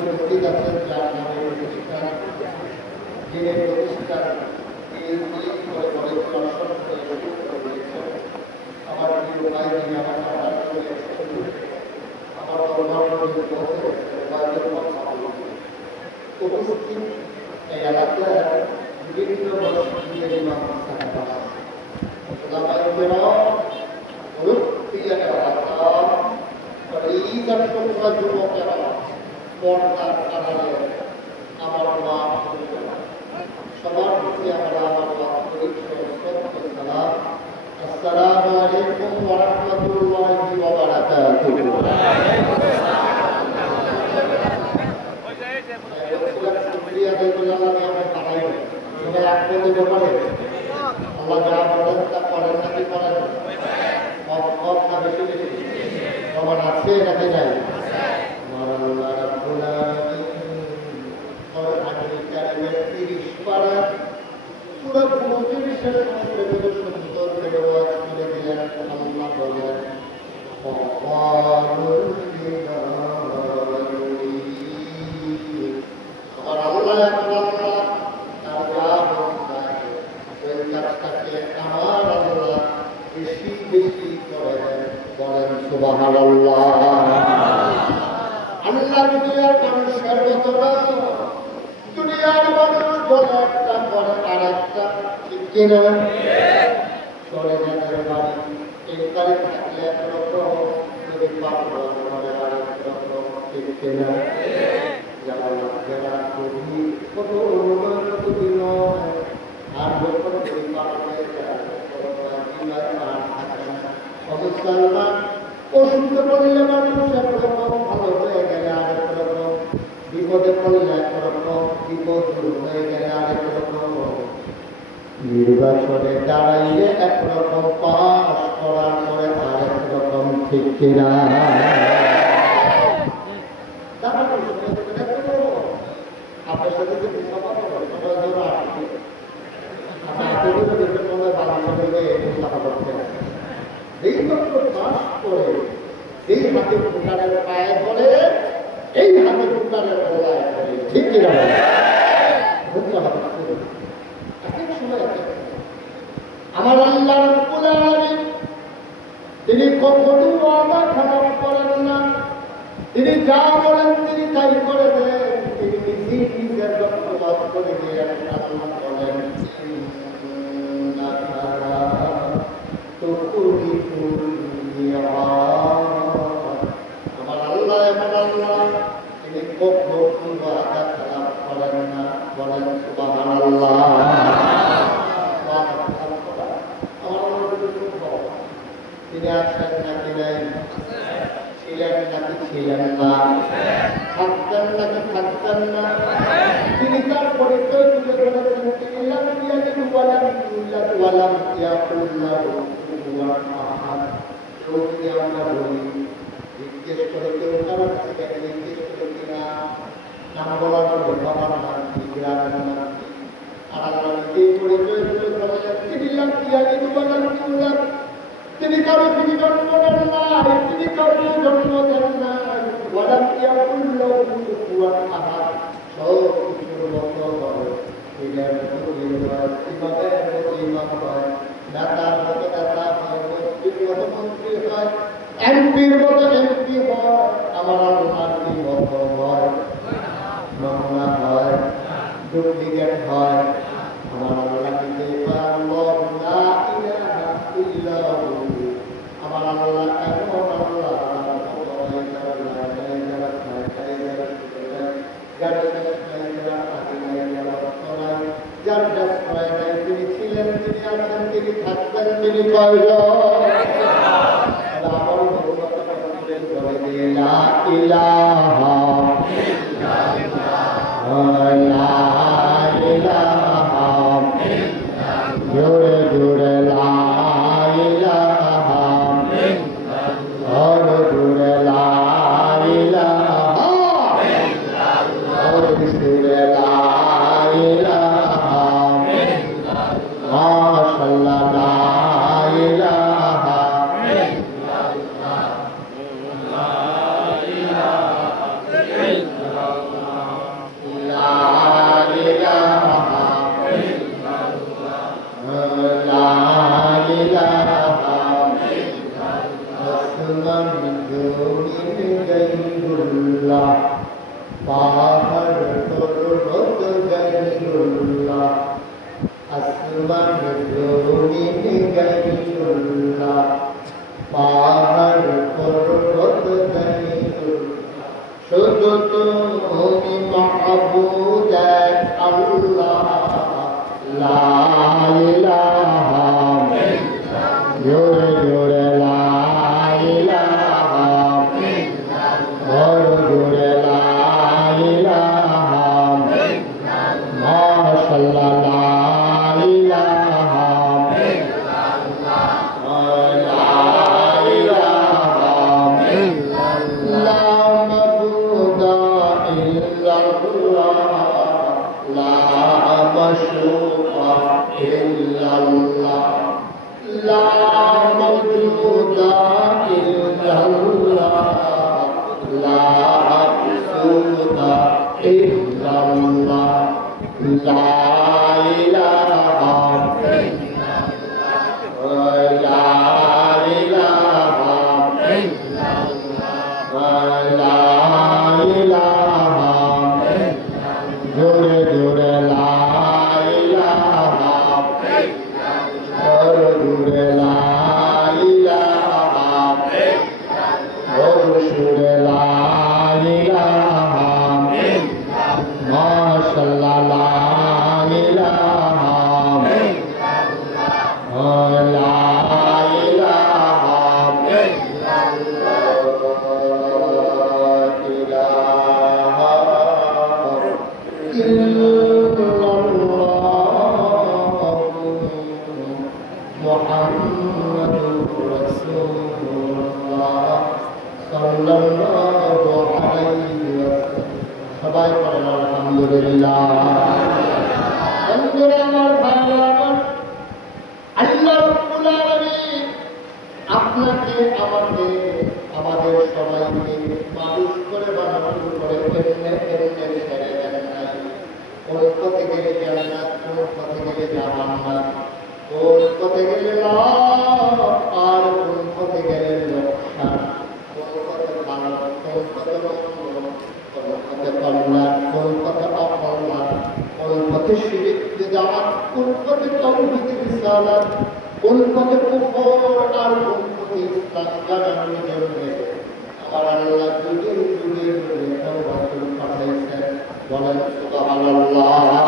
উপস্থিত আছেন যার নামে প্রতিষ্ঠান যিনি প্রতিষ্ঠান আমার প্রিয় ভাই যিনি আমার উপস্থিত এই এলাকার বিভিন্ন মসজিদের ইমাম সাহেব আমার মা সবার প্রতি আমরা সালাম আসসালামু আলাইকুম ওয়া রাহমাতুল্লাহি ওয়া বারাকাতুহু। আল্লাহ যা বলেন তা করেন নাকি করেন না বেশি বেশি সমান আছে নাকি নাই? আল্লাহ রাব্বুল আলামিন কোরআনুল কারীমের 30 পারা সূরা 29 এর সুন্দর করে ওয়াজ করে দিলেন। আল্লাহ বলেন সুবহানাল্লাহ। আল্লাহ দুনিয়ার মানুষের মতো না, দুনিয়ার মানুষ বলে একটা করে আরেকটা, ঠিক কিনা? চলে যাদের বাড়ি এই তারিখ থাকলে একরকম, যদি পাপড় করে আরেক রকম, ঠিক কিনা? যারা লোকেরা কবি কত কবি নয়, আর যখন কবি পাপড়ে যায় মুসলমান অসুস্থ পড়লে মানুষ একরকম, ভালো হয়ে গেলে আরেক রকম, বিপদে পড়লে একরকম, বিপদ দূর হয়ে গেলে আরেক রকম, নির্বাচনে দাঁড়াইলে একরকম, পাস করার পরে আরেক রকম, ঠিক কিনা? আপনার সাথে যে এইমাত্র পাস করে এই হাতে ফুটারের পায়ে ধরে, এই হাতে ফুটারের গলায় ধরে, ঠিক কিনা? আমার আল্লাহ রাব্বুল আলামিন তিনি কখনো ওয়াদা খারাপ করেন না, তিনি যা বলেন তিনি তাই করে দেন, তিনি নিজের রক্তপাত করে দেন। আল্লাহ বলেন আমার আল্লাহ এমন আল্লাহ, তিনি কখনো ওয়াদা খারাপ করেন না। বলেন সুবহানাল্লাহ। তিনি আছেন নাকি নাই? ছিলেন নাকি ছিলেন না? থাকতেন নাকি থাকতেন না? তিনি তার পরিচয় তুলে ধরেছেন, তিনি লাম ইয়ালিদ ওয়া লাম ইউলাদ ওয়া লাম ইয়াকুল লাহু কুফুওয়ান আহাদ। যদি আমরা বলি জিজ্ঞেস করে কেউ কারোর কাছে জিজ্ঞেস করে কিনা নাম বলার পরে বাবার নাম কি, গ্রামের নাম কি, আর আল্লাহ নিজেই পরিচয় তুলে ধরেছেন, তিনি লাম ইয়ালিদ ওয়া লাম ইউলাদ, তিনি কারো থেকে জন্ম দেন নাই, তিনি কারো জন্ম দেন নাই, ওয়া লাম ইয়াকুল লাহু কুফুওয়ান আহাদ। সব কিছুর মতো হয়, এটার মতো হয়, ইমামের মতো ইমাম হয়, নেতার মতো নেতা হয়, মন্ত্রীর মতো মন্ত্রী হয়, এমপির মতো এমপি হয়, আমার আল্লাহর কি মতো হয়? নমুনা হয়, ডুপ্লিকেট হয়। আমার আল্লাহ কিন্তু আমার আল্লাহ এমন আল্লাহ, যার কাজ হয় নাই, তিনি ছিলেন, তিনি আছেন, তিনি থাকবেন, তিনি লা ইলাহা জোরে জোরে লা ইলাহা, জোরে লা ইলাহা, জোরে লা ইলাহা, মাশাআল্লাহ লা ইলাহা, লা ইলাহা তুমি মাহবুব এক আল্লাহ লা ইলাহা জোরে জোরে লা ইলাহা বড় জোরে লা ইলাহা মাশাআল্লাহ লা ইলাহা জোরে জোরে লা ইলাহা বড় জোরে লা ইলাহা বড় জোরে লা ইলাহা মাশাআল্লাহ লা ইলাহা লা ইলাহা সবাই পড়েন আলহামদুলিল্লাহ। আমার ভাইরা আল্লাহ রাব্বুল আলামিন আপনাকে আমাকে আমাদের সবাইকে মানুষ করে বানানোর করে এমনি এমনি ছেড়ে দেন নাই। কোন পথে গেলে জান্নাত, কোন পথে গেলে জাহান্নাম, কোন পথে গেলে লাভ আর কোন পথে গেলে লোকসান, কোন পথে ভালো, কোন পথে মন্দ, কোন পথে কল্যাণ, কোন পথে অকল্যাণ, কোন পথে শিরক বিদআত, কোন পথে তাওহীদ রিসালাত, কোন পথে কুফর আর কোন পথে ইসলাম জানানোর জন্য আমার আল্লাহ যুগে যুগে যুগে রাসূল পাঠাইছেন। বলেন সুবহানাল্লাহ।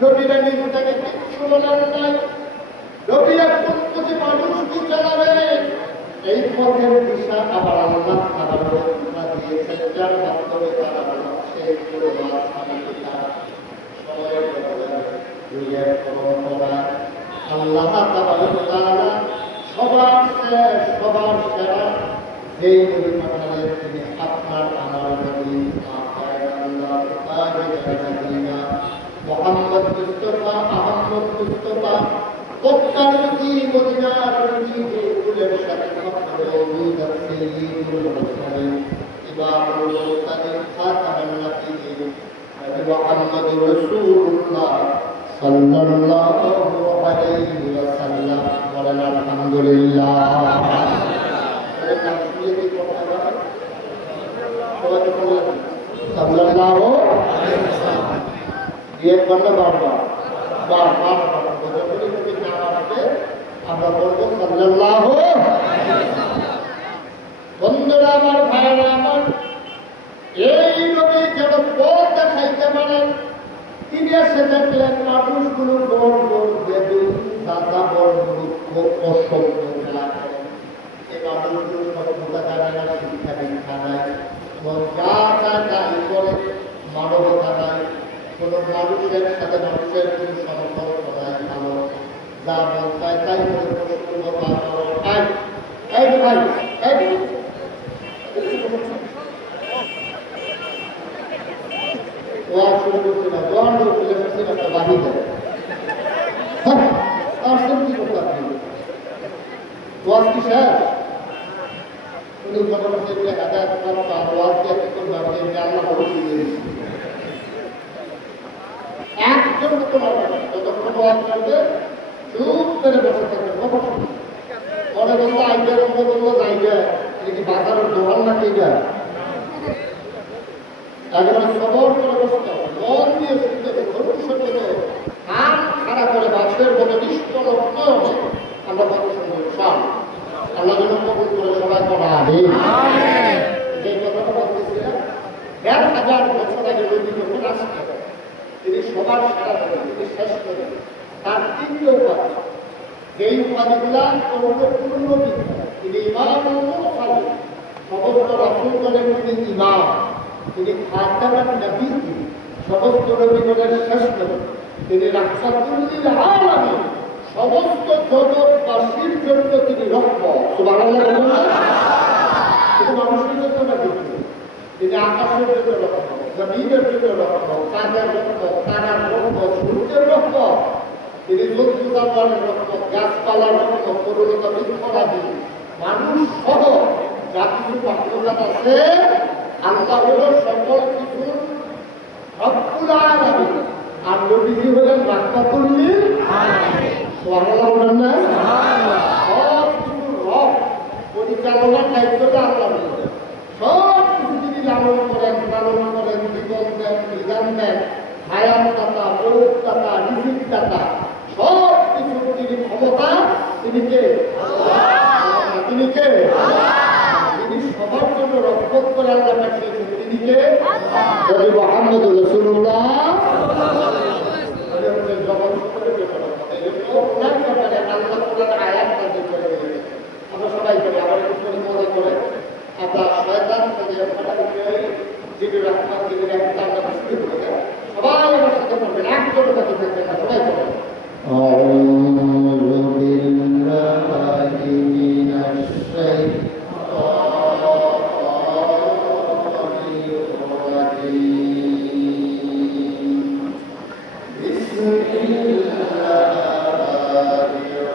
নবীরা নিজেকে কিছু বলেন নাই। নবীরা কোন পথে মানুষকে চালাবে এই পথের দিশা আবার আল্লাহ তাআলা দিয়েছেন, যার মাধ্যমে তারা সেই পরিবার স্বামীরা সময়ের যুগের পরম্পরা আল্লাহ তাআলা সবার শেষ সবার সেরা যেই নবী পাঠালেন তিনি আপনার আমার নবী মুহাম্মদ মুস্তাফা আহমদ মুস্তাফা কোক্কার নবী মদিনার নবী ফুলের সাথে মওজুদ সাইয়্যিদুল মুরসালিন ইমামুল মুরসালিন খাতামুন নবিয়্যিন মুহাম্মদুর রাসূলুল্লাহ সাল্লাল্লাহু আলাইহি ওয়াসাল্লাম। বলেন আলহামদুলিল্লাহ। সাল্লাল্লাহু আলাইহি ওয়াসাল্লাম দিয়ে বললে বারবার বারবার আমরা বলবো সাল্লাল্লাহু আলাইহি ওয়াসাল্লাম। বন্ধুরা আমার, ভাইরা আমার, এই নবী যেন পথ দেখাইতে পারেন, তিনি এসে দেখলেন মানুষগুলো বড় বড় বেদুন দাদা বড় দুঃখ অসভ্য খেলা করে। এই মানুষগুলো সভ্যতা জানে না, শিক্ষা দীক্ষা নাই, যা তাই করে, মানবতা নাই, কোনো মানুষের সাথে মানুষের কোনো সম্পর্ক নাই, ভালো যা মন চায় তাই করে শুরু করছে না, দণ্ড তুলে ফেলছে একটা বাড়ি দেয় তার সঙ্গে কি করতে আপনি ওয়াজ কি শেষ উনি যখন সেগুলো হেদায়ত করার ওয়াজ দিয়ে কি করবে আপনি আল্লাহ বলে দিয়ে দিচ্ছি একজন তোমার যতক্ষণ ওয়াজ করবে চুপ করে বসে থাকবে মনে বললো আইবে অন্য বললো যাইবে এটা কি বাজারের দোকান না কে যায় একেবারে সবর করে বসতে হবে, মন দিয়ে শুনতে হবে, ভবিষ্যতে কান খাড়া করে বাঁচবের মতো নিষ্কল আমরা কত সুন্দর সাল আল্লাহ যেন কবুল করে সবাই করা হবে। যে কথাটা সবার সেরা নবী, তিনি শ্রেষ্ঠ নবী। তার তিনটে উপাধি, যেই উপাধিগুলা পূর্ণ নবী, তিনি ইমামুল মুরসালিন, সমস্ত রাসূলগণের তিনি ইমাম, তিনি খাতামুন নবিয়্যিন, সমস্ত নবীগণের শ্রেষ্ঠ নবী, তিনি রাহমাতুল লিল আলামিন, সমস্ত জগৎবাসীর জন্য তিনি রহমত। সুবহানাল্লাহ বলুন না? শুধু মানুষের জন্য না, কিন্তু তিনি আকাশের জন্য রহমত, জমিনের জন্য রহমত, চাঁদের রহমত, তারার রহমত, সূর্যের রহমত, তিনি জন্তুজানোয়ারের রহমত, গাছপালার রহমত, তরুলতা বৃক্ষরাজি, মানুষ সহ যা কিছু মাখলুকাত আছে, আল্লাহ হলো সকল কিছুর রব্বুল আলামিন, আর নবীজি হলেন রাহমাতুল লিল আলামিন। সুবহানাল্লাহ বলেন না? সব কিছুর রব, পরিচালনার দায়িত্বটা আল্লাহ নেন। সব কিছু তিনি লালন করেন, পালন করেন, জীবন দেন, বিধান দেন, হায়াত দাতা, মৌত দাতা, রিজিক দাতা, সব কিছুর তিনি ক্ষমতা, তিনি কে? তিনি কে? তিনি সবার জন্য রক্ষক করে আল্লাহ পাঠিয়েছেন, তিনি কে? নবী মুহাম্মদ রাসূলুল্লাহ জগৎ সকলের জন্য রক্ষক। এই জন্য ওনার ব্যাপারে আল্লাহ কোরআন আয়াত নাযিল করে দিয়েছেন। আমরা সবাই করি, আবার একটু মনে করে আমরা শয়তান থেকে যিনি রহমান, যিনি রহমান, আমরা শুরু করে দেয়। সবাই আমার সাথে করবেন, একজন বাকি থাকবেন না, সবাই করবেন। আউযু বিল্লাহি মিনাশ শাইতানির রাজীম। বিসমিল্লাহির রাহমানির রাহিম।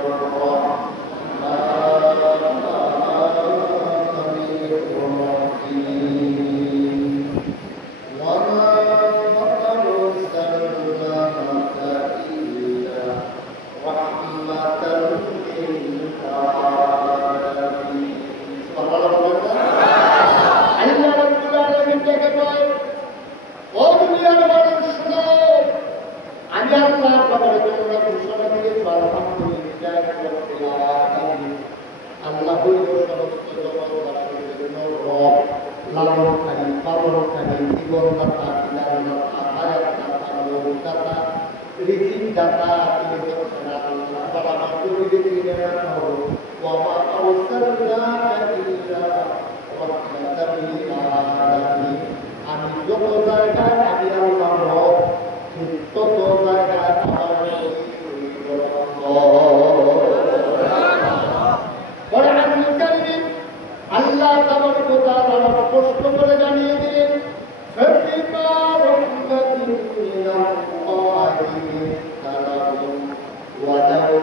ওয়া মা আরসালনাকা ইল্লা রাহমাতাল লিল আলামিন। সুবহানাল্লাহ। আল্লাহ রাব্বুল আলামিন থেকে বলে, ও দুনিয়ার মানুষ শোনো, আমি আল্লাহর ব্যাপারে তোমরা ঘোষণা দিয়েছি আলহামদুলিল্লাহ রাব্বিল আলামিন। আল্লাহ হইল সমস্ত জগৎবাসীর জন্য রব, লালনকারী, পালনকারী, জীবনদাতা, বিধানদাতা, হায়াতদাতা, মৌতদাতা, রিজিক দাতা, তিনি হচ্ছেন আল্লাহ। তারা মাতুরিকে চিনে রাখো, ওয়া মা আরসালনাকা ইল্লা রাহমাতাল লিল আলামিন। আমি যত জায়গায় আমি আল্লাহ রব, তত জায়গায় আমার আল্লাহ তাবারক ওয়া তাআলা প্রশ্ন করে জানিয়ে দিলেন, ফাবিমা রাহমাতিন মিনাল্লাহি তালাহুম ওয়া লাউ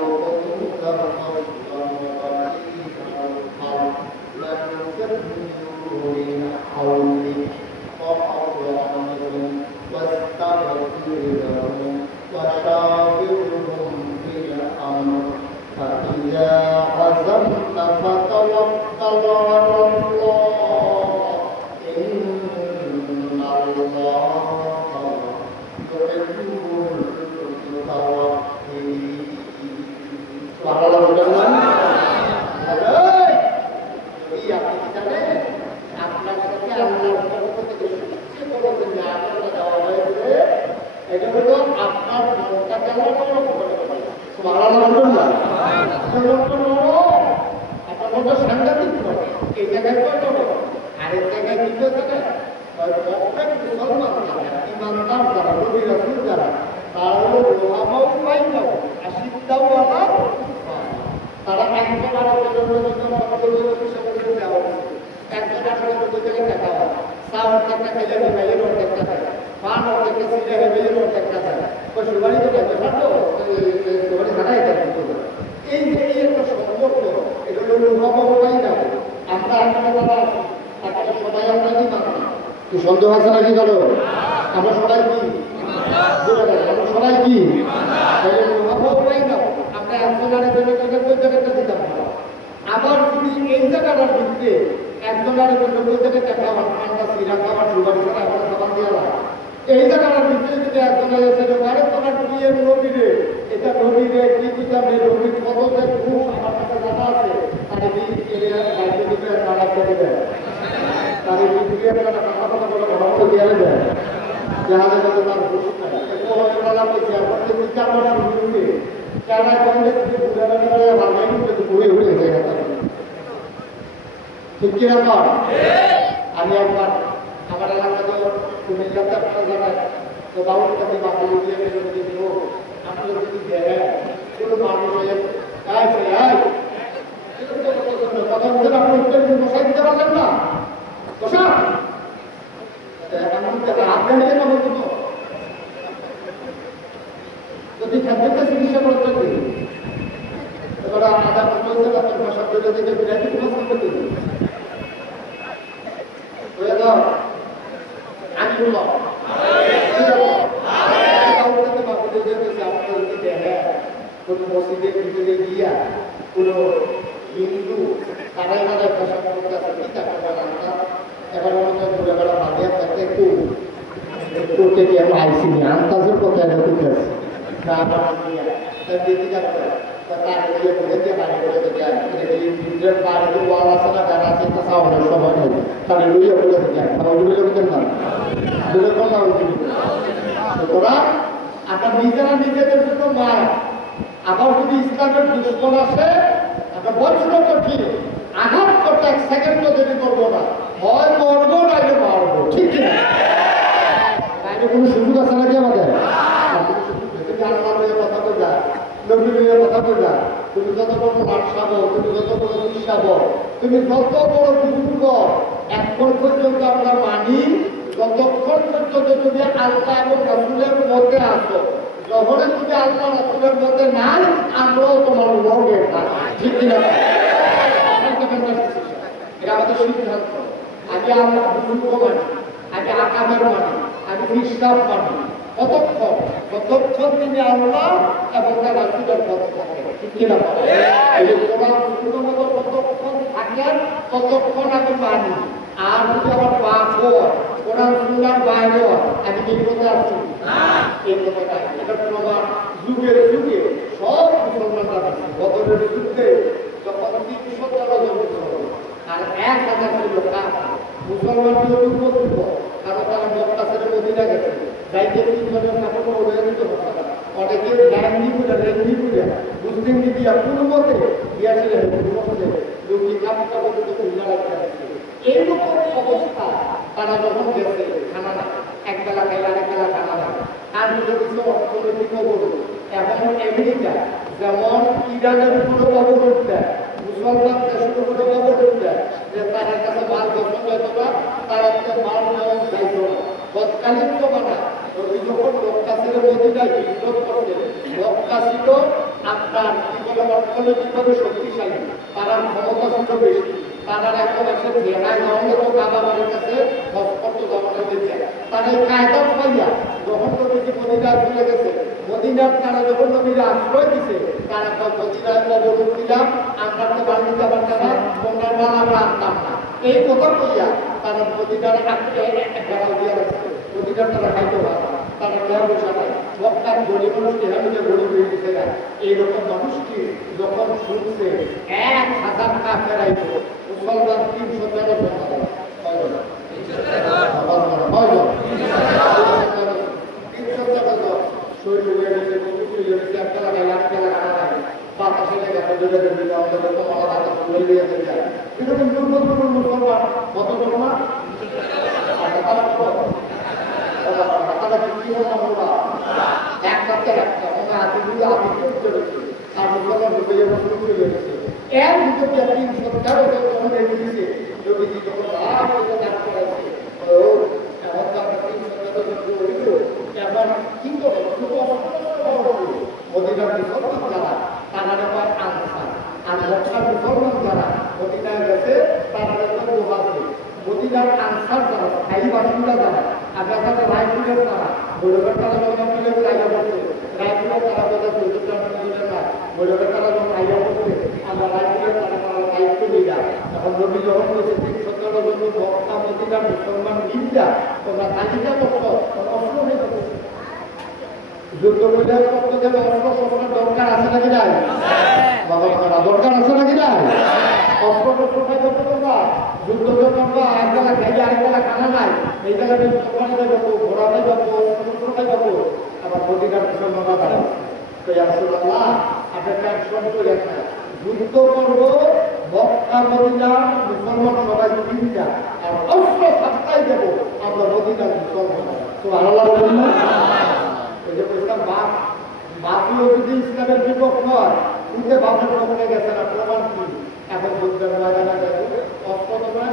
কুনতা ফাযল্লান গালিযাল কলব লা তুযাদদিরু মিন হাওলিক ফা'ফু আনহুম ওয়াস্তাগফির লাহুম ওয়া শাবিরহুম ফিল আমর فإذا عزمت فتوكل على الله إن الله يحب المتوكلين. সুবহানাল্লাহ বলেন না? এই আপনি কি জানেন আপনার সাথে আল্লাহর পক্ষ থেকে সবচেয়ে বড় যে নিয়ামতটা দেওয়া হয়েছে, এটা হলো আপনার মনটাকে আল্লাহ নরম করে দেবেন। সুবহানাল্লাহ বলেন না? আপনার মনটা সাংঘাতিক করে, এই জায়গায় কত আরেক জায়গায় দ্বিতীয় জায়গায় মুসলমান যারা, ইমানদার যারা, নবী রাসূল যারা, তারা হলো রোহামাও পাইনাও আশিদ্দাও আলা তারা একজন আরেকজনের জন্য দেওয়া হচ্ছে। একজন আরেকজনের থেকে দেখা হয়, চা অর্ধেকটা খাইলে ভাইয়ের অর্ধেকটা খায়, পান অর্ধেকটা ছিঁড়ে ভাইয়ের অর্ধেকটা খায়, ওই সুবাড়ি তো খাইতে পারতো, সুবাড়ি ছাড়াই খাইতে। এই যে এই একটা সম্পর্ক, এটা হলো রোহামাও পাইনাও। আমরা আপনারা যারা আছি, আপনারা সবাই আমরা কি মানি? কি সন্দেহ আছে নাকি কারো? আমরা সবাই কি? আমরা সবাই কি? আমরা একজন আরেকজনের জন্য ওই জায়গাটা দিতাম না। আবার যদি এই জায়গাটার ভিত্তিতে একজন আরেকজনের ওই জায়গাটা খাওয়ার, ঠান্ডা সিরা খাওয়ার, সুবারি ছাড়া আমরা খাবার দিয়ে না। এই জায়গাটার ভিত্তিতে যদি একজন এসে পারে, তোমার বিয়ের নবীরে, এটা নবীরে কি দিতাম, এই নবীর কত যে খুব আমার কাছে জানা আছে, তাহলে কি দায়িত্ব দিবে, দাঁড়াতে দেবে, তাহলে কি দিয়ে আপনারা কথা কথা বলে ঘটনা দিয়ে দেবে, জাহাজের মধ্যে তার ঘুষ নাই। করতে বিচার করা শুরু করছে যারা কমলে বাংলায় কিন্তু ঘুরে ঘুরে গেছে ঠিক কিনা কর আমি একবার আমার এলাকা তো কুমিল্লাতে আপনারা জানেন তো বাবুর কাছে বাঙালি দিয়ে দিল আপনারা যদি দেয় কোনো মানুষ হয়ে কথা বলছেন আপনি উত্তর বসাই দিতে পারলেন না বসা আপনাদের না বলতো যদি খাদ্যটা চিকিৎসা করতে এবার আধা বলছেন আপনার ভাষা তৈরি থেকে বিরাটি কোনো করতে আমি বললাম কোনো মসজিদের ভিতরে গিয়া কোনো হিন্দু তারাই তাদের ভাষা করতেছে কি তাকে এবার মনে হয় ঘুরে বেড়া ভাবিয়া তাকে একটু থেকে আমি আইসি নি আন্তাজের কোথায় করতেছে আপনার নিজেরা নিজেদের জন্য মায়া আবার যদি ইসলামের দুশ্মন আসে একটা বজ্র কঠিন আঘাত করতে এক সেকেন্ডও দেরি করবো না হয় মরবো নাইলে মারবো ঠিক না তাইলে কোনো সুযোগ আছে নাকি আমাদের কথা বোঝা নবী কথা বোঝা তুমি যত বড় লাটসাব তুমি যত বড় বিশ্বাব তুমি যত বড় বুজুর্গ এখন পর্যন্ত আমরা মানি যতক্ষণ পর্যন্ত তুমি আল্লাহ এবং রাসূলের মধ্যে আসো যখন তুমি আল্লাহ রাসূলের মধ্যে নাই আমরাও তোমার লগে ঠিক কিনা এটা আমাদের সিদ্ধান্ত আগে আমরা বুজুর্গ মানি আগে আকামের মানি আগে খ্রিস্টান মানি কতক্ষণ তিনি আল্লাহ এবং তার রাসূলের পথে থাকেন ঠিক কিনা এই কোরআন শুধুমাত্র কতক্ষণ থাকেন ততক্ষণ আমি মানি আর যদি আমার পাপ হয় কোরআন সুন্নাহর বাইরে আমি কি করতে আসছি এই কথাটা এটা প্রমাণ যুগে যুগে সব মুসলমানরা আছে বদরের যুদ্ধে যখন 300 জন আর 1000 ছিল মুসলমান দুর্বল কারণ তারা মক্কা ছেড়ে মদিনা গেছে যাইতে 3 জনের কাপড় উড়ে দিতে হতো অনেকে ল্যান্ডি করে রেন্ডি করে মুসলিম দিয়া কোনো মতে গিয়েছিলেন লোকই কাপড় বলতে খুলনা রাখতে এইরকম অবস্থা তারা যখন গেছে খানা না একবেলা খাইলে আরেকবেলা খানা না আর কিছু অর্থনৈতিক অবরোধ এখন আমেরিকা যেমন ইরানের উপরে অবরোধ দেয় মুসলমান দেশের উপরে অবরোধ দেয় যে তারা কাছে মাল দর্শন হয়তো না তারা মাল নেওয়া যাইতো না তৎকালীন জমানা যখন মক্কা ছেড়ে মদিনায় হিজরত করছে মক্কা ছিল আপনার কি বলে অর্থনৈতিকভাবে শক্তিশালী তারা ক্ষমতা ছিল বেশি তারা এখন এসে জেলায় জমলে তো কাবা বাড়ির কাছে হস্তপত্র জমানো দিচ্ছে তারা এই কায়দা পাইয়া যখন নবীজি মদিনায় চলে গেছে মদিনার তারা যখন নবীরা আশ্রয় দিছে তারা মদিনায় অবরোধ দিলাম আমরা তো বাড়ি যাবার না তোমরা মাল আমরা আনতাম না এই কথা কইয়া তারা মদিনার আজকে বেড়াল দিয়ে রাখছে মদিনার তারা খাইতে পারে তারা দেহ বসা পায় মক্কার গরিব মানুষকে হেমিতে গরিব হয়ে গেছে না এইরকম মানুষটি যখন শুনছে 1000 কাফের আইত মুসলমান 10 মদিনার মুসলমানরা দাঁড়ায় তো ইয়া রাসূলুল্লাহ আপনি টেনশন করেন না যুদ্ধ করব মক্কা মদিনা মুসলমান সবাই তিনটা আর অস্ত্র সাপ্লাই দেব আমরা মদিনার মুসলমান সুবহানাল্লাহ বলেন না এই যে বললাম বাপও যদি ইসলামের বিপক্ষ হয় উঠে বাপের পক্ষে গেছে না প্রমাণ কি এখন যুদ্ধের ময়দানে যাবে অস্ত্র তোমরা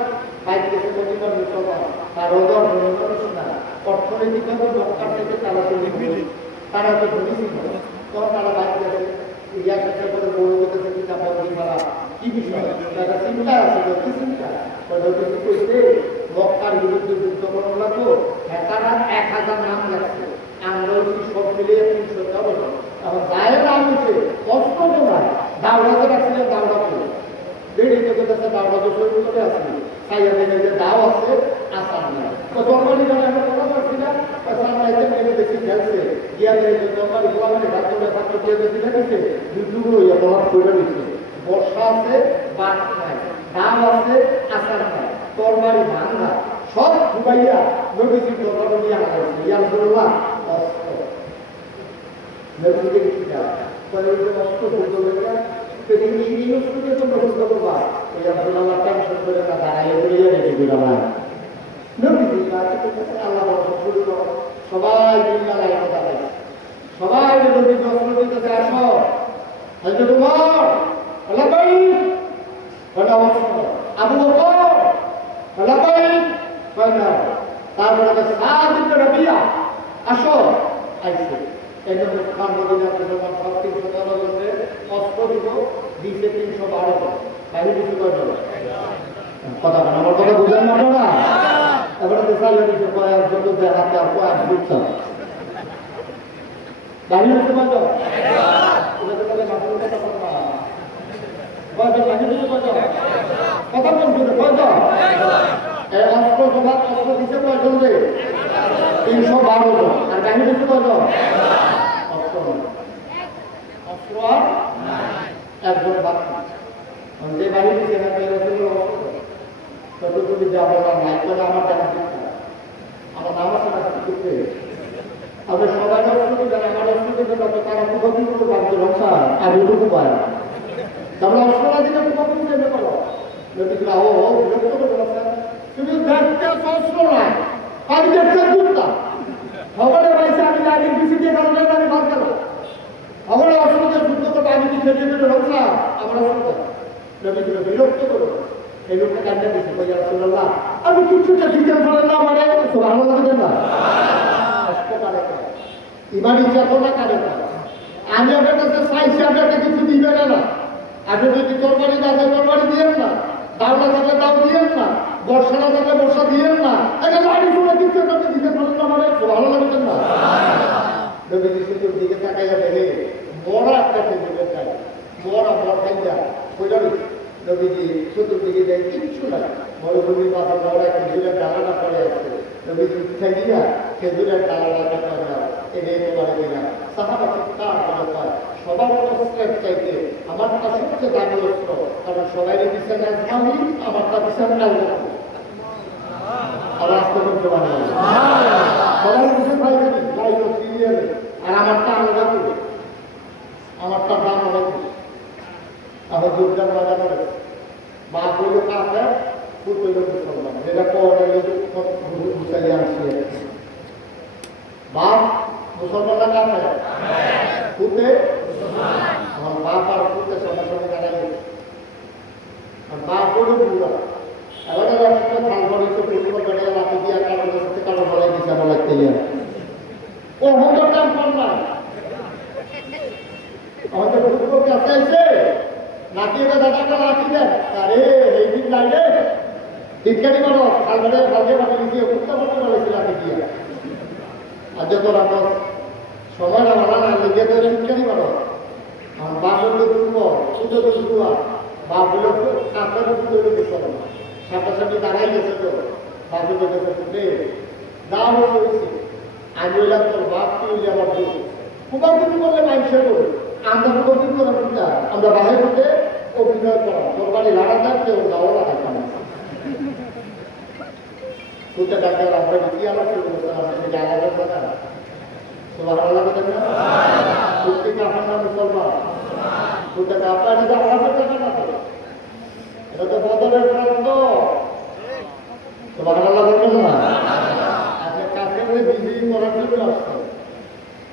বাইক দেশে মদিনার মুসলমান তার ওজন না অর্থনৈতিকভাবে মক্কার থেকে তারা তো নিবিড় তারা তো ধনী ছিল তখন তারা বাইক গেছে ইয়া কাছে করে বড় করতেছে কিনা বন্ধি মারা কি বিষয় তারা চিন্তা আছে কি চিন্তা ওই কইতে মক্কার বিরুদ্ধে যুদ্ধ করার লাগতো তারা 1000 নাম লাগছে আমরা সব মিলিয়ে 300 যাব এখন গায়ের নাম হচ্ছে কষ্ট নয় দাওড়াতে রাখছিলেন দাওড়া করে বেড়িতে কোথাছে দাওড়া তো শরীর করে আছে সাইয়া মেনে যে দাও আছে আসান না তো দরবারি মানে আমরা কথা পারছি না সামলাইতে মেরে বেশি খেলছে গিয়া মেরে দরবারি গোয়ালে হাত ধরে থাকতে দিয়ে দিলে গেছে দুটো হইয়া তোমার করে দিচ্ছে বর্ষা আছে বাদ নাই দাম আছে আসান নাই তরবারি ভাঙা সব ঘুমাইয়া নবীজির দরবারে নিয়ে আসা হয়েছে ইয়া রাসূলুল্লাহ নবীকে কি দেয় পরে ওই অস্ত্র বলতে গেলে এই অস্ত্র দিয়ে তোমরা বুঝতে পারবা ইয়া রাসূলুল্লাহ টেনশন করে না দাঁড়াইয়া বলিয়া রেখে দিলাম নবীজি আল্লাহ শুরু করো সবাই দিল্লা লাইনে দাঁড়ায় সবাই নবীজি অস্ত্র দিতেছে আসো হযরত উমর আল্লাহ ভাই বলা অস্ত্র আবু বকর আল্লাহ ভাই বলা তারপরে সাদ ইবনে রাবিয়া আসো আইছে এজন্য খান মদিনা মুসলমান সব 317 জনের অস্ত্র দিব দিছে 312 জন বাইরে কিছু কয় না কথা বলেন আমার কথা বুঝেন না আপনারা এবারে দেশাল কিছু কয় যত দেখাতে আপু আজ বুঝছো বাইরে কিছু কয় এটা তো বলে মাথা কথা বলবা বাইরে কিছু কয় কথা বলতে কয় এই অস্ত্র জমা অস্ত্র দিছে কয় জন রে 312 জন আর বাইরে কিছু কয় অস্ত্র একজন বাকি যে বাহিনী সেখানে তত তুমি যাবো না নাই করে আমার টাকা আমার নাম আছে করতে আমরা সবাই অস্ত্র দেন আমার অস্ত্র দিতে তত তারা খুবই করে বাড়তে রক্ষা আর এটুকু পায় না তাহলে অস্ত্র না দিলে খুবই চেপে করো ও বিরক্ত করে বলছেন তুমি দেখতে অস্ত্র নাই আমি দেখতে করতাম খবরে পাইছে আমি জানি বিসি দিয়ে কারণে আমি বাদ গেল খবরে অসুবিধা যুদ্ধ করবো আমি কি খেতে খেতে রক্ষা আমার অসুবিধা নবীকে বিরক্ত করবো এই লোকটা কান্না দিচ্ছে ইয়া রাসূলুল্লাহ আমি কিছুটা দিতে পারলাম না মানে সুবহানাল্লাহ বলেন না কষ্ট করে ইমানি চেতনা কারে আমি আপনার কাছে চাইছি আপনাকে কিছু দিবেন না আপনি যদি তরবারি না থাকে তরবারি দিয়েন না দাও না থাকলে দাও দিয়েন না বর্ষা না থাকলে বর্ষা দিয়েন না এটা লাড়ি করে দিতে আপনি দিতে পারলেন না মানে সুবহানাল্লাহ বলেন না নবীজি শুধু দিকে তাকাইয়া দেখে বড় একটা খেজুরের গাছ বড় খাইয়া বুঝলি নবীজি চতুর্দিকে দেয় কিচ্ছু না মরুভূমির মাথা বড় খেজুরের ডালাটা পড়ে আছে নবীজি উঠে গিয়া খেজুরের ডালাটা পড়ে এনে তোমার কিনা সাহাবা চিৎকার করে পায় সবার অস্ত্রের চাইতে আমারটা সবচেয়ে দামি অস্ত্র কারণ সবাই বিছানা আমি আমারটা বিছানা আবার আসতে করতে পারে সবাই বিছানা ভাই যাই সিরিয়াল আর আমারটা আলাদা করে আমারটা দাম আলাদা আমার যোগদান বাজানো মা বলল কাছে ফুট হইল মুসলমান যেটা পরে বুঝাই আনছি বাপ মুসলমানরা কাছে ফুটে আমার বাপ আর ফুটে সঙ্গে সঙ্গে দাঁড়াই গেছে আর বাপ বলে বুড়া এবার একটা ধান করে তো পুরো বেড়ে রাতে দিয়ে কারো সাথে কারো বলাই দিচ্ছে বলাই তেলে ও হতো নাম কর না আমাদের ফুটবল কাছে এসে নাকি এবার দাদাটা রাখি দেন আরে এই দিন লাইনে টিটকারি মানো খালবারে খালকে মাটি দিয়ে উত্তর মাটি বলেছিল আপনি দিয়ে আর যত রাখো সময় না মানা না লেগে তো টিটকারি মানো আমার বাপ হলো দুর্বল শুধু তো দুয়া বাপ হলো কাপড় তৈরি করতে হবে সামনাসামনি দাঁড়াই গেছে তো বাপ হলো ফুটে দাও হয়েছে আমি হইলাম তোর বাপ কি হইলে আমার দুঃখ কুমার করলে মানুষের করবে আমরা প্রতিদিন করে আমরা বাহির হতে অভিনয় করা তোর বাড়ি লাড়া দেয় কেউ যাওয়া লাগাতাম তুই ডাক্তার আমরা কি আমার শুরু করতে হবে সেটা আলাদা কথা সুবহানাল্লাহ বলেন না? সত্যি কাফের না মুসলমান? দুটা কাফের যদি আল্লাহর টাকা না করে, এটা তো বদরের প্রান্ত। সুবহানাল্লাহ বলেন না? আপনি কাফেরদের বিজয়ী করার জন্য আসছেন,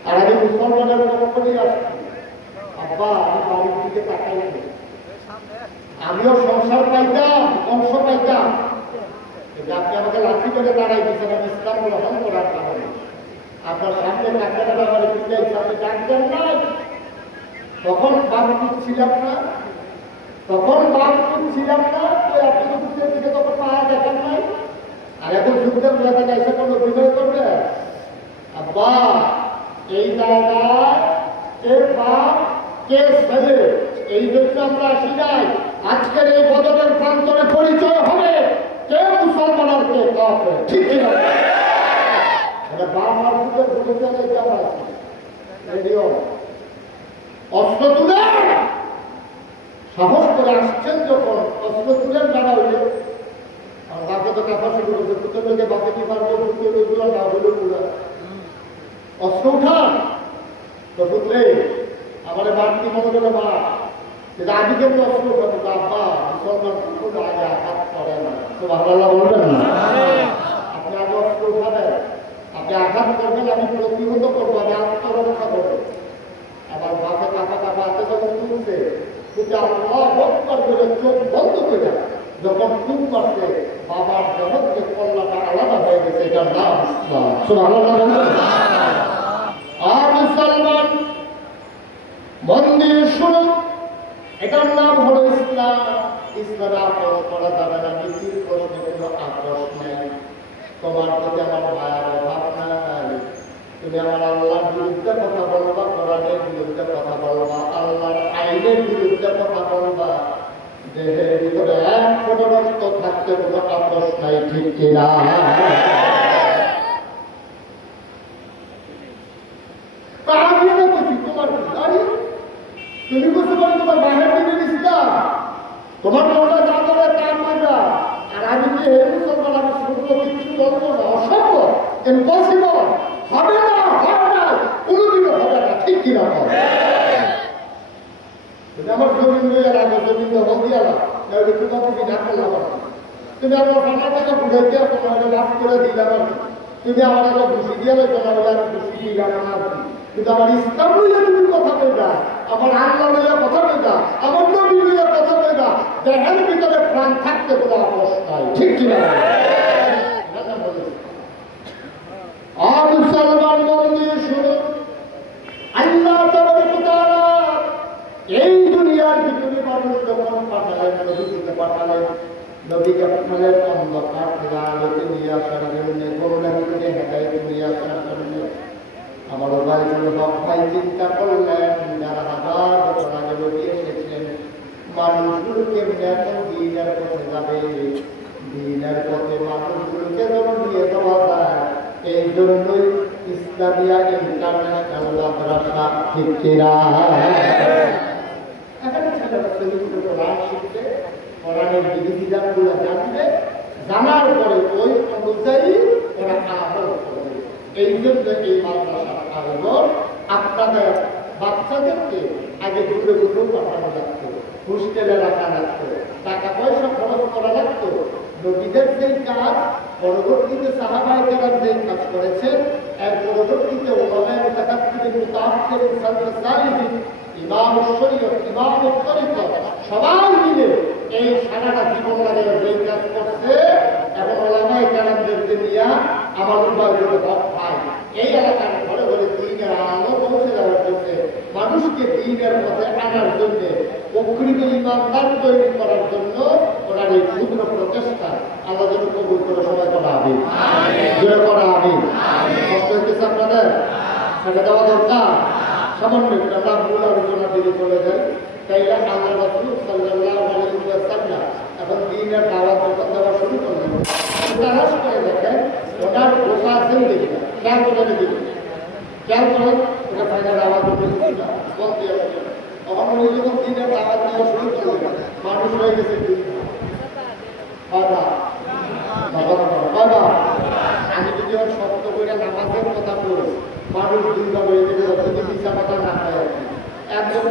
আর আমি মুসলমানের পক্ষে আসছি। আব্বা, আমি বাড়ির দিকে তাকাই না, আমিও সংসার পাইতাম, বংশ পাইতাম, কিন্তু আপনি আমাকে লাঠি করে দাঁড়াই দিচ্ছেন আমি ইসলাম গ্রহণ করার কারণে। আপনার সামনে কাকারা আমার পিতাই সাথে ডাকবেন নাই, তখন বাপপুত ছিলাম না, তখন বাপপুত ছিলাম না, তো আপনি যুদ্ধের দিকে তখন পাওয়া দেখেন নাই, আর এখন যুদ্ধের ময়দানে এসে কোনো অভিনয় করবে? আব্বা, এই জায়গায় কে বাপ কে ছেলে, এই জন্য আমরা আসি নাই। আজকের এই বদলের প্রান্তরে পরিচয় হবে কে মুসলমান আর কে কাফের, ঠিক কিনা? বাপ আর যুদ্ধের ভূমিকা কেমন আছে? রেডিও অস্ত্র তুলে সাহস করে আসছেন, যখন অস্ত্র তুলে দাঁড়া হইলে আর বাপে তো কাপড় শুরু করছে, পুত্রকে বাপে কি পারবো, পুত্রগুলো না হইলে পুরা অস্ত্র উঠান তো পুত্রে আমার বাড়তি মনে করে মা, কিন্তু আমি কেমন অস্ত্র উঠাবো? আব্বা, মুসলমান কুকুর আগে আঘাত করে না, তো ভালো বলবেন না? আপনি আগে অস্ত্র উঠাবেন, আপনি আঘাত করবেন, আমি প্রতিহত করবো, আমি আত্মরক্ষা করবো। আমার বাপে কাপা কাপা হাতে যখন তুলছে, কিন্তু আল্লাহ ভক্ত করে চোখ বন্ধ করে যখন খুব করছে, বাবার জগৎ যে কল্যাণটা আলাদা হয়ে গেছে, এটার নাম ইসলাম। আর মুসলমান মন দিয়ে শুনুন, এটার নাম হলো ইসলাম। ইসলামে আপোষ করা যাবে না, নীতির প্রশ্নে কোনো আপোষ নেই। তোমার প্রতি আমার মায়ার অভাব নাই, তুমি আমার আল্লাহর বিরুদ্ধে কথা বলবা, কোরআনের বিরুদ্ধে কথা বলবা, আল্লাহর আইনের বিরুদ্ধে কথা বলবা, দেহের ভিতরে এক ফোঁটা রক্ত থাকতে কোনো আপোষ নাই, ঠিক কিনা? তুমি বুঝতে পারো তোমার বাহির দিকে ইসলাম, তোমার মনটা যা করে তা করবা, আর আমি যে হে মুসলমান আমি শুনবো, কিছু বলবো না, অসম্ভব, ইম্পসিবল, হবে না, হবে না, কোনোদিনও হবে না, ঠিক কিনা? তুমি আমার জমিন লইয়া লাগো, জমিন তো হোক দিয়া লাগ, তুমি না করলাম, তুমি আমার ফাঁকা টাকা ঘুরে দিয়া তোমার লাভ করে দিলাম, তুমি আমার একটা ঘুষি দিয়া লাগবে না, আমি ঘুষি দিলাম না, কিন্তু আমার ইসলাম লইয়া তুমি কথা কইবা, আমার আল্লাহ লইয়া কথা কইবা, আমার নবী লইয়া কথা কইবা, দেহের ভিতরে প্রাণ থাকতে কোনো আপোষ নাই, ঠিক কিনা? আর মুসলমান মন দিয়ে শুনো, আল্লাহ তাআলা এই দুনিয়ার ভিতরে মানুষ যখন পাঠালেন, নবীকে পাঠালেন, নবীকে পাঠালেন অন্ধকার থেকে আলোতে নিয়ে আসার জন্য, করুণা থেকে হেদায়েত নিয়ে আসার জন্য। আমার ভাই ভাই চিন্তা করলেন, যারা হাজার বছর আগে নবী এসেছেন, মানুষগুলোকে এখন দিনের পথে যাবে, দিনের পথে মানুষগুলোকে যখন নিয়ে যাওয়া যায়, এই জন্যই ইসলামিয়া ইন্টারন্যাশনাল মাদ্রাসা, ঠিক কিনা? এখানে ছেলেরা ছেলেগুলো কোরআন শিখবে, কোরআনের বিধিবিধানগুলো জানবে, জানার পরে ওই অনুযায়ী ওরা আমল করবে। এই জন্য এই মাদ্রাসার আয়োজন। আপনাদের বাচ্চাদেরকে আগে ঘুরে ঘুরে পাঠানো লাগতো, হোস্টেলে রাখা লাগতো, টাকা পয়সা খরচ করা লাগতো। নবীদের যেই কাজ, পরবর্তীতে সাহাবায়ে কেরাম যেই কাজ করেছেন, এর পরবর্তীতে ওলামায়ে মুতাকাব্বিরিন, মুতাআক্কিরিন, সালফুস সালিহিন, ইমাম শরীয়ত, ইমাম তরিকত সবাই মিলে এই সারাটা জীবন লাগে যেই কাজ করছে, এবং ওলামায়ে কেরামদেরকে নিয়ে আমার উপায়গুলো ভাই এই এলাকার ঘরে ঘরে দিনের আলো পৌঁছে যাওয়ার জন্য, মানুষকে দিনের পথে আনার জন্য, প্রকৃত ইমানদার তৈরি করার জন্য ওনার এই ক্ষুদ্র প্রচেষ্টা আল্লাহ যেন কবুল করে সবাই করা হবে, করা হবে। কষ্ট হইতেছে আপনাদের, সেটা দেওয়া দরকার। সামান্য একটা লাভমূল আলোচনা দিকে চলে যায়, তাইলে আল্লাহ রাসূল সাল্লাল্লাহু আলাইহি ওয়াসাল্লাম এখন দিনের দাওয়াত দেওয়া শুরু করলেন। তালাশ করে দেখেন ওনার পোশাক আছেন দেখি না, খেয়াল করে দেখি, খেয়াল করেন ওটা ফাইনাল আওয়াজ বলতে তখন উনি যখন দিনের দাওয়াত দেওয়া শুরু করলেন, মানুষ হয়ে গেছে আমি যদি শক্ত করে নামাজের কথা বলি, মানুষ দুইবার হয়ে গেলে যদি পিছা পাতা না খায় একজন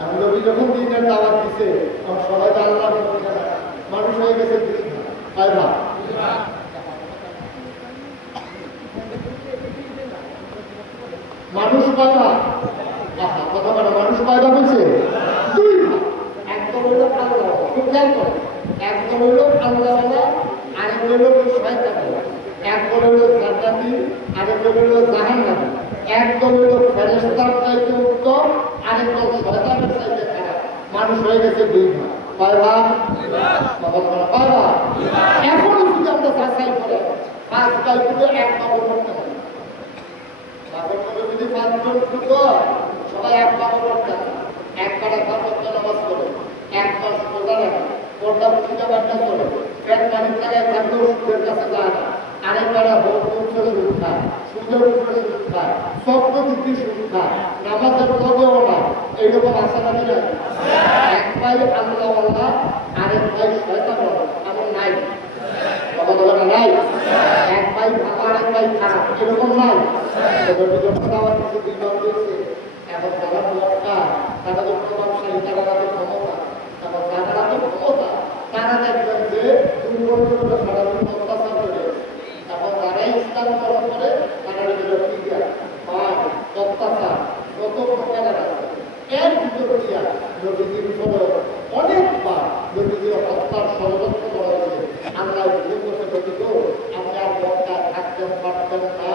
আমি নবী যখন দিনের দাওয়াত দিছে তখন সবাই তো আল্লাহ মানুষ হয়ে গেছে কয় ভাগ মানুষ কয় ভাগ কথা বলে মানুষ কয় ভাগ হয়েছে দুই ভাগ একদম হইল আল্লাহ খুব খেয়াল করে একদম হইল আল্লাহ আরেক হইল শয়তান একদম হইল জান্নাতি আরেক হইল জাহান্নামী একদম হইল ফেরেশতার চাইতে উত্তম আরেক হইল শয়তানের চাইতে খারাপ মানুষ হয়ে গেছে দুই ভাগ কয় ভাগ কয় ভাগ এখন যদি আমরা যাচাই করে পাঁচ ভাগ করে এক ভাগ করতে হবে যদি পাঁচজন শুধু সবাই এক ভাগ করতে হবে এক কাটা নামাজ পড়ে এক মাস রোজা রাখে পর্দা পূজা বার্তা করে পেট পানির জায়গায় থাকলেও সুদের কাছে যায় না আরেক বেড়া ভোট করে সুদ খায় সুদের উপরে সুদ খায় স্বপ্ন দিকে সুদ খায় নামাজের লগেও না এইরকম আশা নাকি না এক ভাই আল্লাহ আরেক ভাই শয়তান এমন নাই নাই এক ভাই ভালো আরেক ভাই খারাপ এরকম নাই এখন তারা দরকার তারা তো প্রভাবশালী তারা তো ক্ষমতা তারপর তারা তো ক্ষমতা তারা দেখবেন যে সারাদিন অত্যাচার করে এখন তারাই ইসলাম গ্রহণ করে তারা অত্যাচার যত প্রকারের আছে এর ভিতর দিয়া নদীর উপরে অনেকবার নদীর হত্যার ষড়যন্ত্র করা হয়েছে আল্লাহ বুঝে বসে ব্যতীত আপনি আর বক্তা থাকতেন পারতেন না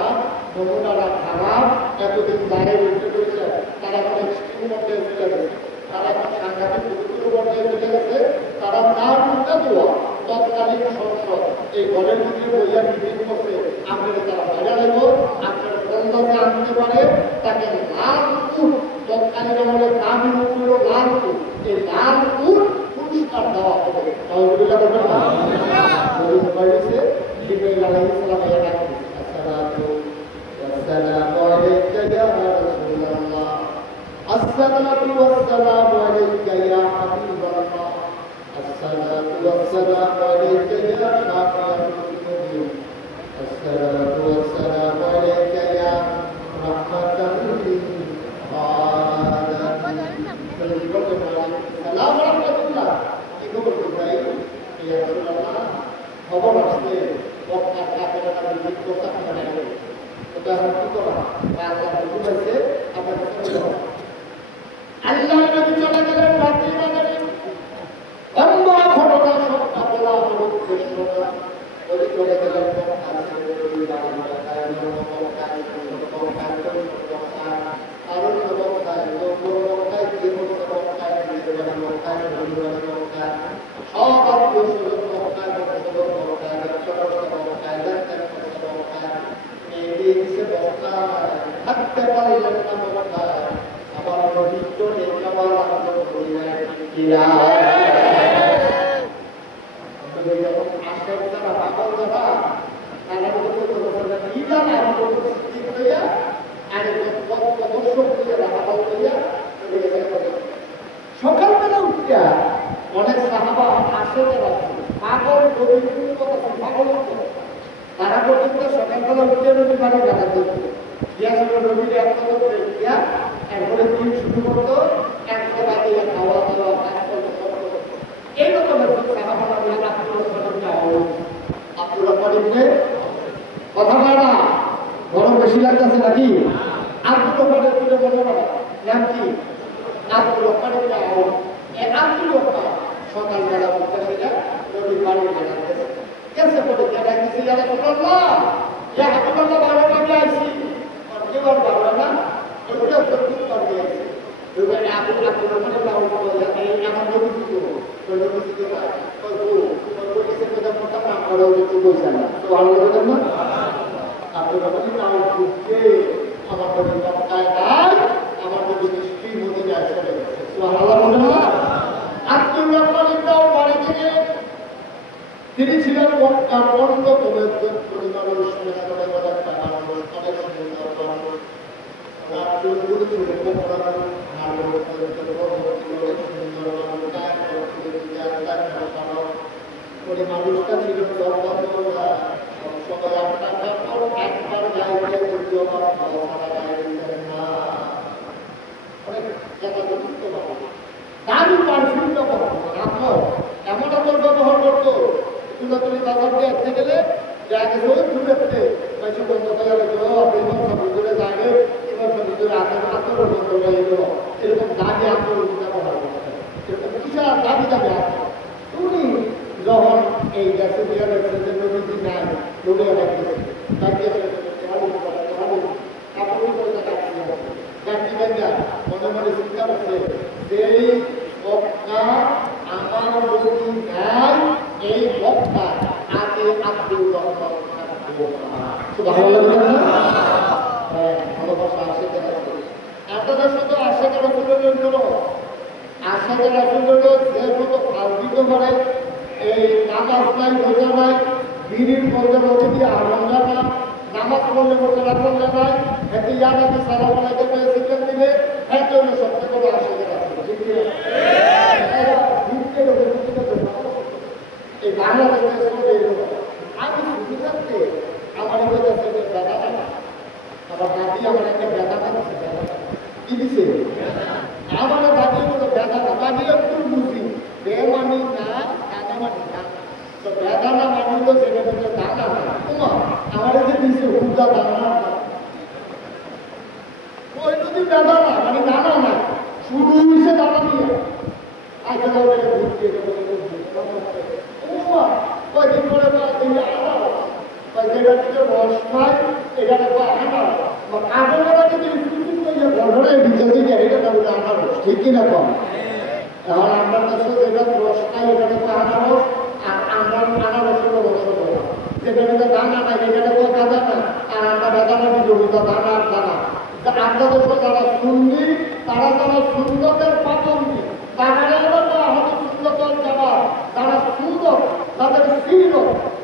নমুনারা খারাপ এতদিন দাঁড়িয়ে উঠে রয়েছে তারা এখন এক্সট্রিম পর্যায়ে চলে গেছে তারা এখন সাংঘাতিক পবিত্র পর্যায়ে চলে গেছে তারা তার উল্টা দেওয়া তৎকালীন সংসদ এই ঘরের ভিতরে বইয়া মিটিং করছে আপনারা তারা বাইরে লাগবো আপনারা বন্ধকে আনতে পারে তাকে লাল উট তৎকালীন আমলের দামি উঠল লাল উট এই লাল উট পুরস্কার দেওয়া হবে তাহলে বলবেন না হয়েছে জিবরাইল আলাইহিস সালাম এর ডাক আসসালাতু ওয়াসসালামু আলাইকা ইয়া রাসূলুল্লাহ আসসালাতু ওয়াসসালামু আলাইকা ইয়া হাবিবাল্লাহ আসসালাতু ওয়াসসালামু আলাইকা ইয়া শাফিউল মুজনিবিন আসসালাতু ওয়াসসালামু আলাইকা ইয়া রাহমাতাল লিল আলামিন সালাম রাহমাতুল্লাহ কি খবর ভাই ইয়া রাসূলুল্লাহ খবর আসছে বক্তা কাফেররা তাদের বিপদ আপনারা নেবেন এটা কি করা আল্লাহ বুঝাইছে আপনারা শুনুন আল্লাহ নবী চলে গেলেন রাত্রি বাজারে অন্য ঘটনা সব বলা হলো উদ্দেশ্য ওই চলে গেলেন আছে ওই বাড়ি বাড়ি কারণ বক্তায় বক্তায় যে বক্তায় নিজের বাড়ি বক্তায় পরিবারের বক্তায় সব আত্মীয় স্বজন বক্তায় বক্তায় থাকতে পারলেন না বক্তায় আবার পবিত্র নেকাবার আনন্দ করিলেন কিরা আশের যারা পাগল যারা তারা কি জানা ঠিক হইয়া আর দর্শক হইয়া রাখাল হইয়া সকালবেলা উঠিয়া অনেক সাহাবা আসে যারা পাগল পাগল তারা পর্যন্ত সকালবেলা উঠে নদী পানি দেখা দিত নদীর এক দিয়া একবারে দিন শুরু করতো একটা বাজে খাওয়া দাওয়া এইরকম আপনারা পড়ে কথা বলা গরম বেশি লাগতেছে নাকি আব্দুল মনে করা নাম কি আব্দুল সকালবেলা উঠতে সেটা নদীর পানি বেড়াতেছে গেছে পড়ে দেখা গেছি যারা বারো টাকা আইসি কেউ আর বারো না ওটা প্রচুর পানি আছে তিনি ছিলেন অন্য পরিবারের মানুষটা ছিল সবাই আপনার কাপড় একবার গায়ে দিয়ে যদি আমার সারা গায়ে দিতেন না অনেক জায়গা করতে পারবো দামি পারফিউম ব্যবহার করতেন আপনার এমন আমল ব্যবহার করতো তুলাতুলি বাজার দিয়ে আসতে গেলে জায়গা ওই দূরেতে পয়সা বন্ধ হয়ে গেল আপনি ভিতরে যাবে এবার ভিতরে আতর বন্ধ হয়ে গেল এরকম দামি আতর ব্যবহার করতেন এরকম বিশাল দামি দামি আতর তুমি যখন এই গ্যাসে দিয়ে রাখছে যে নদী নাই নদী রাখতেছে কাটিয়ে মনে মনে চিন্তা করছে যেই বক্তা আমার নদী নাই এই বক্তা আগে আব্দুল রহমান ভালো লাগবে না ভালোবাসা আসে কেন আপনাদের শুধু আসে কেন ফুলের জন্য আসে কেন ফুলের যে মতো ফালবিত করে এই নামাজ নাই রোজা নাই বিড়ির মধ্যে রোজা দিয়ে আনন্দ না নামাজ পড়লে রোজা রাখলে নাই এতে ইয়াদাকে সালাম আলাইকুম বলে শিক্ষা দিলে এর জন্য সবচেয়ে বড় আসে কেন ঠিক এই বাংলাদেশের আমি শুধু থাকতে আমার কাছে দাদা আমার দাদি আমার একটা বেদানা কি দিছে আমার দাদি হলো বেদানা দাদি একটু বুঝি বেমানি না দাদা মানি না তো বেদানা মানি তো সেটা হচ্ছে দাদা না তোমার আমার যে দিছে হুদা দাদা ওই যদি বেদানা মানে দাদা না শুধু হইছে দাদা দিয়ে আজকে ঘুরতে কয়েকদিন পরে যেটা থেকে রস খায় এটা আনারস যদি ঘরে বিচার এটা বলে আনারস ঠিক কিনা কম এখন আপনার কাছে যেটা রস খায় এটা দেখবো আনারস আর আনারস হলো রস যেটা দেখে দানা নাই এটা দেখবো দাদা না আর আমরা বেদানা দিল দানা আর দানা আপনাদের যারা সুন্নি তারা যারা সুন্দরের পাতন্দি তারা হয়তো সুন্দর যারা তারা সুন্দর তাদের শীর্ণ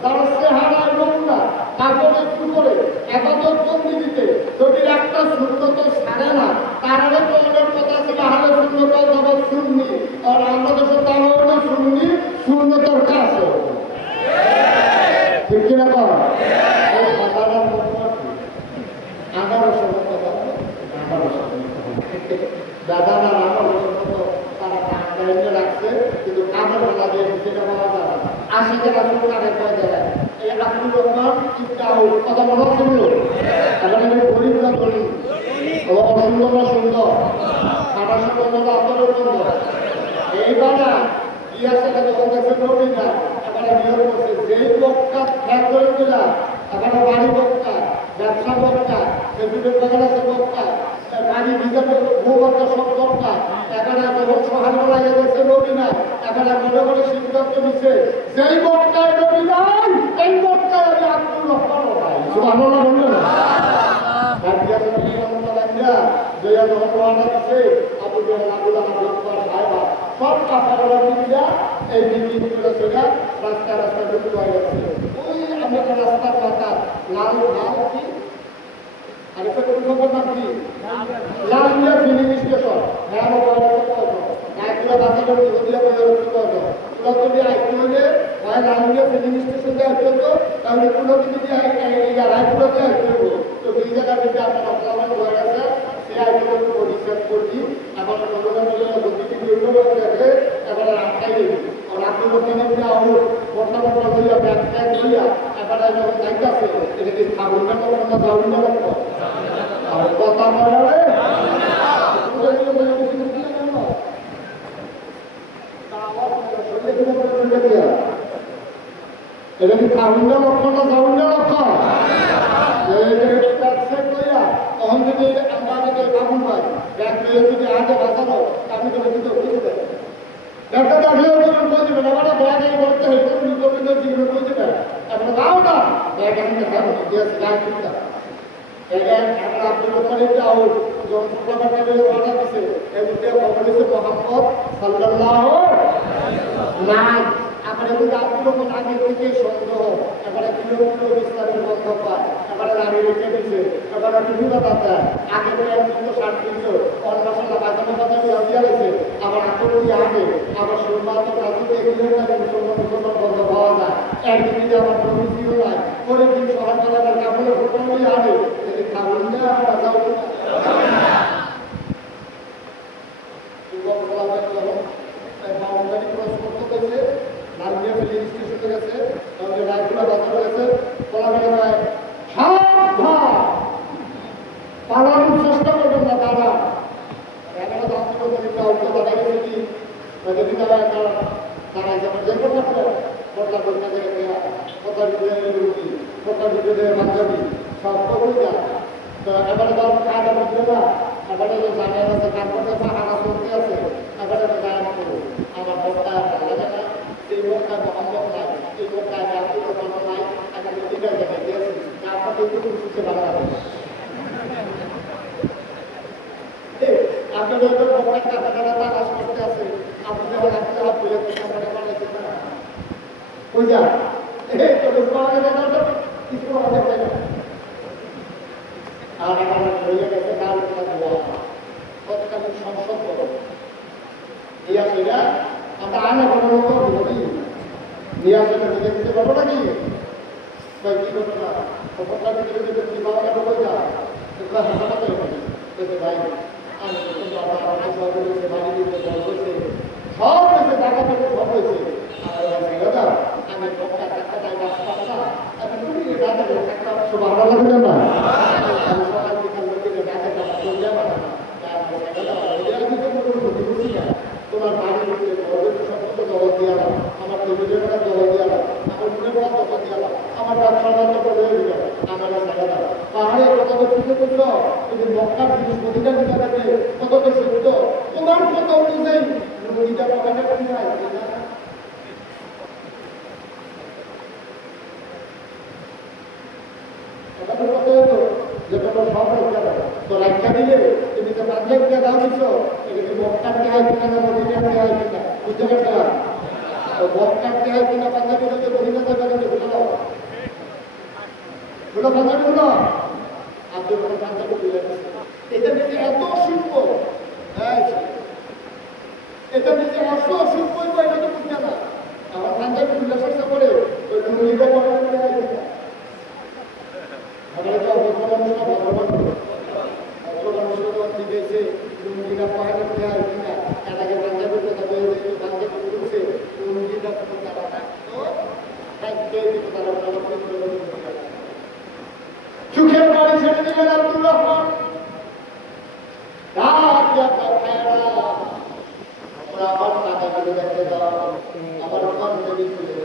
তারা চেহারায় নমুনা কাপড়ে করে একাদশ বন্দি দিতে যদি একটা শূন্যত সারে না তাহলে তো অনেক কথা ছিল হালে শূন্যত যাবার শুননি আর আমরা দেশে তারা হলে শুননি শূন্যতর কাছে ঠিক কিনা কর দাদারা তারা টাইমে রাখছে কিন্তু কামের লাগে সেটা বলা যায় আশিকে রাখুন কানে কয় যায় এই আব্দুল রহমান ইফতাউ কথা বলা শুনল এখন আমি গরিবরা বলি অসুন্দর না সুন্দর সারা সুন্দর আপনারও সুন্দর এইবারা কি আছে যখন দেখছে নবী না এবারে নিয়োগ করছে যেই বক্তা ত্যাগ করে দিলাম এবারে বাড়ি বক্তা ব্যবসা বক্তা সেগুলোর বাগান আছে বক্তা বাড়ি ভিতরে ভূবক্তা সব বক্তা এবারে যখন সহায়তা গেছে নবী না এবারে মনে করে সিদ্ধান্ত নিচ্ছে যেই বক্তায় নবী নাই এই বক্তায় আমি আব্দুল রহমান ভাই সুবহানাল্লাহ বললেন সব কাপড় এই বিক্রিগুলো সেটা রাস্তা রাস্তা ঢুকে হয়ে গেছে ওই আমাদের রাস্তার মাথা লাল লাল কি আরেকটা খবর নাম কি লালমিয়া ফিলিং স্টেশন হ্যাঁ একগুলো বাচ্চাটা হদিয়া বাজার তুলা তুলি আইতে হলে হয় লালমিয়া ফিলিং স্টেশন দিয়ে আসতে হতো তাহলে তুলা তুলি দিয়ে রায়পুরা দিয়ে আসতে হতো তো দুই জায়গায় যদি আপনার অপলামান হয়ে গেছে সে আইগুলো রিসার্চ করছি আবার দেখে এবার আটকাই দেবে আর আপনার ওখানে বর্তমান লইয়া ব্যাগ ট্যাগ লইয়া এবার যখন যাইতেছে এটাকে থাকুন না কখন না দাউন না কখন আর কথা বলে এটা কি থাকুন না লক্ষণ না দাউন না লক্ষণ তখন যদি আমরা যদি কাবুল পাই ব্যাগ লইয়া যদি আগে বাঁচানো আপনি তো কিন্তু বুঝতে একটা দেখলেও তুমি বলছিবেন আমার ব্যাগ করতে হয় গোবিন্দ জীবনে বলছিবেন আপনার গাও না ব্যাগ আমি দেখাবো ইতিহাস গাছ করতে এখন আব্দুল রহমানের যাও যখন শুক্রবার অর্ডার দিছে এই মুহূর্তে খবর দিচ্ছে মোহাম্মদ সাল্লাল্লাহু না এবারে কিন্তু আব্দুল রহমান আগে থেকে সন্দেহ এবারে কিলো বিস্তারিত বন্ধ পায় এবারে গাড়ি রেখে দিচ্ছে এবারে বিভিন্ন দাদা আগে তো একজন ষাট কিলো অন্য সালা বাজানো বাজানো দিয়ে রয়েছে আবার আটটি আগে আবার শুনমাত্র রাজনীতি মুসলমান বন্ধ পাওয়া যায় একদিকে আমার প্রবৃত্তিও নাই করে দিন শহর এলাকার কাপড়ে হোটেল আনে যদি খাবেন না রাজা বাউন্ডারি ক্রস করতে হয়েছে নালমিয়া ফিলিং স্টেশনে গেছে তাহলে রায়পুরা বাজারে গেছে কলাবেলা সাবধান পালানোর চেষ্টা করবেন না তারা এখানে দাঁড়িয়ে যদি কাউকে দাঁড়াই গেছে কি যদি তারা একটা দাঁড়াই যাবে যে কোনো কথা বলতে গেলে কথা ভিতরে রুটি কথা ভিতরে পাঞ্জাবি সব করুন যায় তো এবারে তো কাটা বলছে না এবারে যে জানিয়ে আছে কার করতে পাহাড়া চলতে আছে এবারে তো গায়ে করবো আমার বক্তা ভালো লাগে না এই বক্তা মোহাম্মদ নাই এই বক্তা জাতীয় ধর্ম নাই এখানে দিকে জায়গায় দিয়েছি আপনাকে একটু শিখতে ভালো লাগে আপনাদের তো বক্তা কাটাটা তালাশ করতে আছে আপনাদের রাখতে হবে বলে তো আমরা বানাইছি না ওই যা এই তো পাওয়া গেল না কিছু আমাদের চাই না আর আমার হয়ে গেছে কাল তৎকালীন সংসদ করো ইয়া সেটা আমরা আনা বানানো করবো কি নিয়ে আসলে বুঝে দিতে পারবো নাকি কি করবো না খবরটা ভিতরে যদি কি পাওয়া গেল বই যা এগুলো হাসাতে হবে ভাই আমি আমার সহযোগী বাড়ি দিতে হয়েছে সব হয়েছে টাকা থেকে সব হয়েছে আমি বক্তা টাকাটাই রাস্তা না আমি তুমি রাজা একটা সব ভালো লাগবে না আমি সকাল বিকাল লোকের রাজা চলে যাবো না তোমার বাড়ির সম্পর্কে জবাব দিয়ে আমার টেবিলের জবাব দিয়ে আমার মনে করা জবাব দিয়ে আমার ব্যবসার করে আমার পাহাড়ে কত কিছু করছো যদি মক্কার জিনিস অধিকার দিতে থাকে কত কিছু তোমার কত অনুযায়ী নিজা পকেটে করে যায় তো রাখা দিলে তুমি যে পাঞ্জাবটা দাও দিচ্ছ এটা কি মক্কার দেয় কিনা না মদিনার দেয় কিনা বুঝতে পারছিলাম তো মক্কার দেয় কিনা পাঞ্জাবি হচ্ছে মদিনা দেবে বুঝলো বুঝলো পাঞ্জাবি হলো আব্দুল রহমান পাঞ্জাবি তুলে এটা নিচে এত শিল্প এটা নিচে অষ্ট শিল্প এটা তো বুঝছে না আমার পাঞ্জাবি তুলে চেষ্টা করে ওই লুঙ্গিটা পরে আমরা তো মানুষটা ভগবান দিয়েছে লুঙ্গিটা পয়লা দেওয়া কিনা এর আগে পাঞ্জাবের কথা বলে পাঞ্জাবি করছে লুঙ্গিটা সুখের বাড়ি ছেড়ে দিলেন আব্দুল রহমান আমার টাকাগুলো দেখতে দাও আমার পাঞ্জাবি খুলে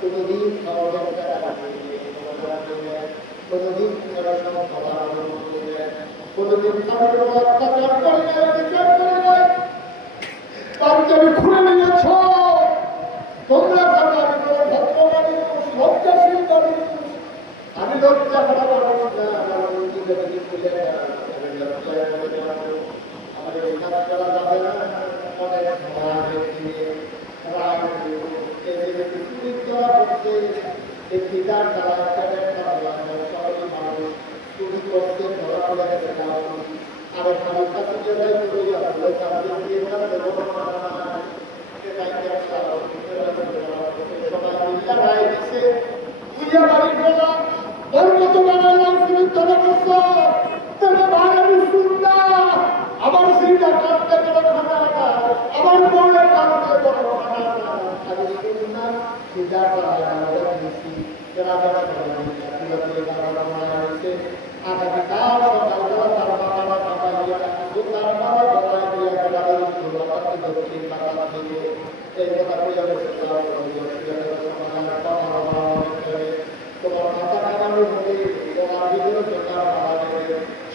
কোনদিন কোনদিন অত্যাচার করে পাঞ্জাবি খুলে নিয়েছ তোমরা ভদ্র মানুষ লজ্জাশীল মানুষ আমি লজ্জা করা মানুষ না আমাদের কাজ করা যাবে না আমার সেইটা কাটতে গেলে আমার বড় কারণে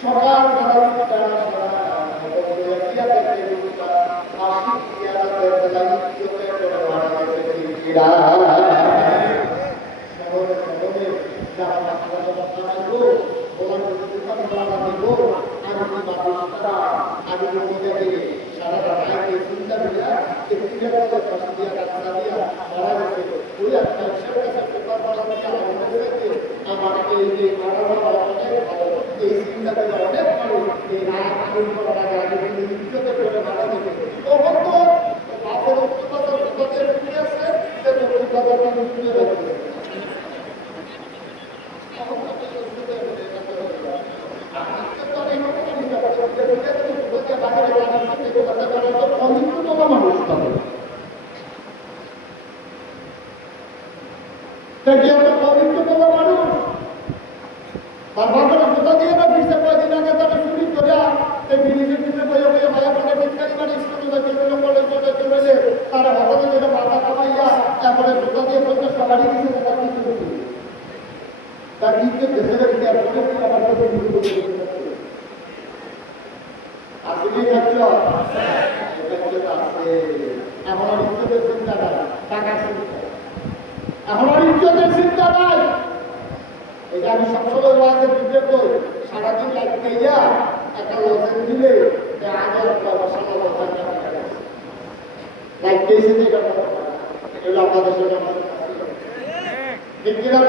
সকাল অনেক কি একটা পবিত্র বলা মানুষ? তার বাবার কোথা দিয়ে না ফিরছে কয়দিন আগে তারা চুরি করে ব্রিজের ভিতরে বইয়ে বইয়ে ভাইয়া বলে ভিক্ষারি বাড়ি স্কুলে চলে তারা হঠাৎ করে মাথা কামাইয়া তারপরে কোথা দিয়ে বলতে সবারই দিচ্ছে তার কিছু তার নিজের দেশের আমার কাছে আসলেই থাকছ এখন আর ইজ্জতের চিন্তা নাই, টাকার চিন্তা এখন আর ইজ্জতের চিন্তা নাই। এটা আমি সবসময় ওয়াজের ভিডিও করি, সারাদিন লাইট খাইয়া একটা লজেন দিলে আগে লাইট খেয়েছে যে এটা আপনাদের সাথে ঠিক কিনা